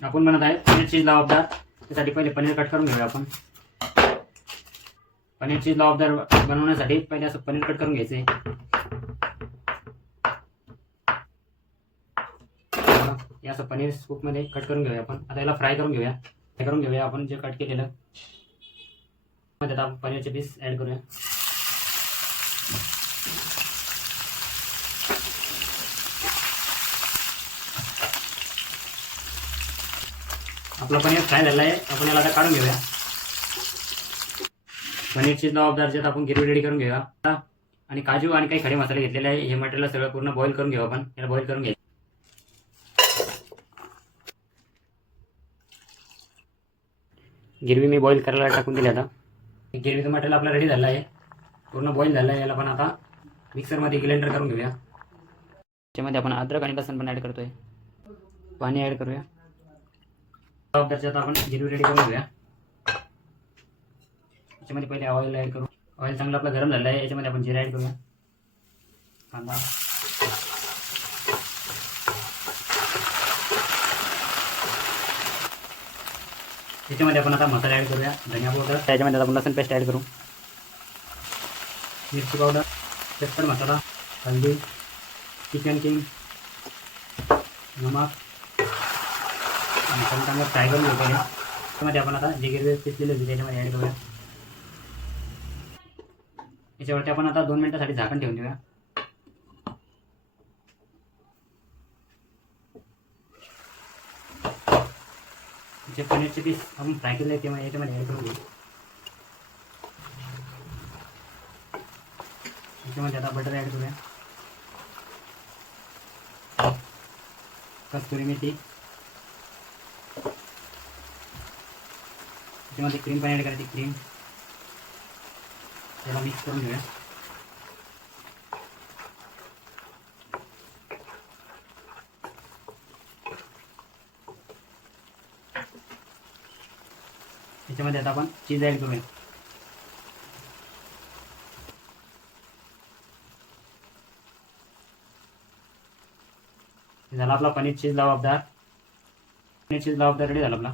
आपण बनत आहे पनीर चीज लवाबदार। त्यासाठी पहिले पनीर कट करून घेऊया आपण। पनीर चीज लवाबदार बनवण्यासाठी पहिले असं पनीर कट करून घ्यायचं आहे। या असं पनीर स्कूप मध्ये कट करून घेऊया आपण। आता याला फ्राय करून घेऊया। फ्राय करून घेऊया आपण जे कट केलेलं। मध्ये आता पनीरचे पीस ऍड करूया। आपला पनीर फ्राय झाला आहे। आपण याला आता काढून घेऊया। पनीर चीज लवाबदारचे आपण गिरवी रेडी करून घेऊया। आणि काजू आणि काही खडे मसाले घेतलेले आहे। हे मटेरियल सगळं पूर्ण बॉईल करून घेऊ आपण। याला बॉईल करून घ्या। गिरवी मी बॉईल करायला टाकून दिली। आता गिरवीचं मटेरियल आपलं रेडी झालं आहे। पूर्ण बॉईल झालं आहे। याला पण आता मिक्सरमध्ये ग्राइंडर करून घेऊया। त्याच्यामध्ये आपण अद्रक आणि लसूण पण ॲड करतोय। पाणी ॲड करूया। लवाबदारची आता आपण गिरवी रेडी करून घेऊया। याच्यामध्ये पहिले ऑइल ॲड करू। ऑइल चांगलं आपलं गरम झालं आहे। याच्यामध्ये आपण जिरा ॲड करूया। कांदा, त्याच्यामध्ये आपण आता मसाला ॲड करूया। धनिया पावडर, त्याच्यामध्ये आपण लसूण पेस्ट ॲड करू। मिरची पावडर, पेपर मसाला, हल्दी, चिकन किंग, नमक आणि चांगलं फ्राय करून घेऊ पहिले। त्यामध्ये आपण आता जे गिरवी पिसलेली होती त्याच्यामध्ये ॲड करूया। याच्यावरती आपण आता 2 मिनिटांसाठी झाकण ठेवून देऊया। जे पनीरचे पीस आपण फ्राय केले ते याच्यामध्ये ॲड करून घेऊ। याच्यामध्ये आता बटर ॲड करूया। कस्तुरी मेथी, त्याच्यामध्ये क्रीम पण ॲड करायची। क्रीम त्याला मिक्स करून घेऊया। त्याच्यामध्ये आता आपण चीज ॲड करूया। झाला आपला पनीर चीज लवाबदार। पनीर चीज लवाबदार रेडी झाला आपला।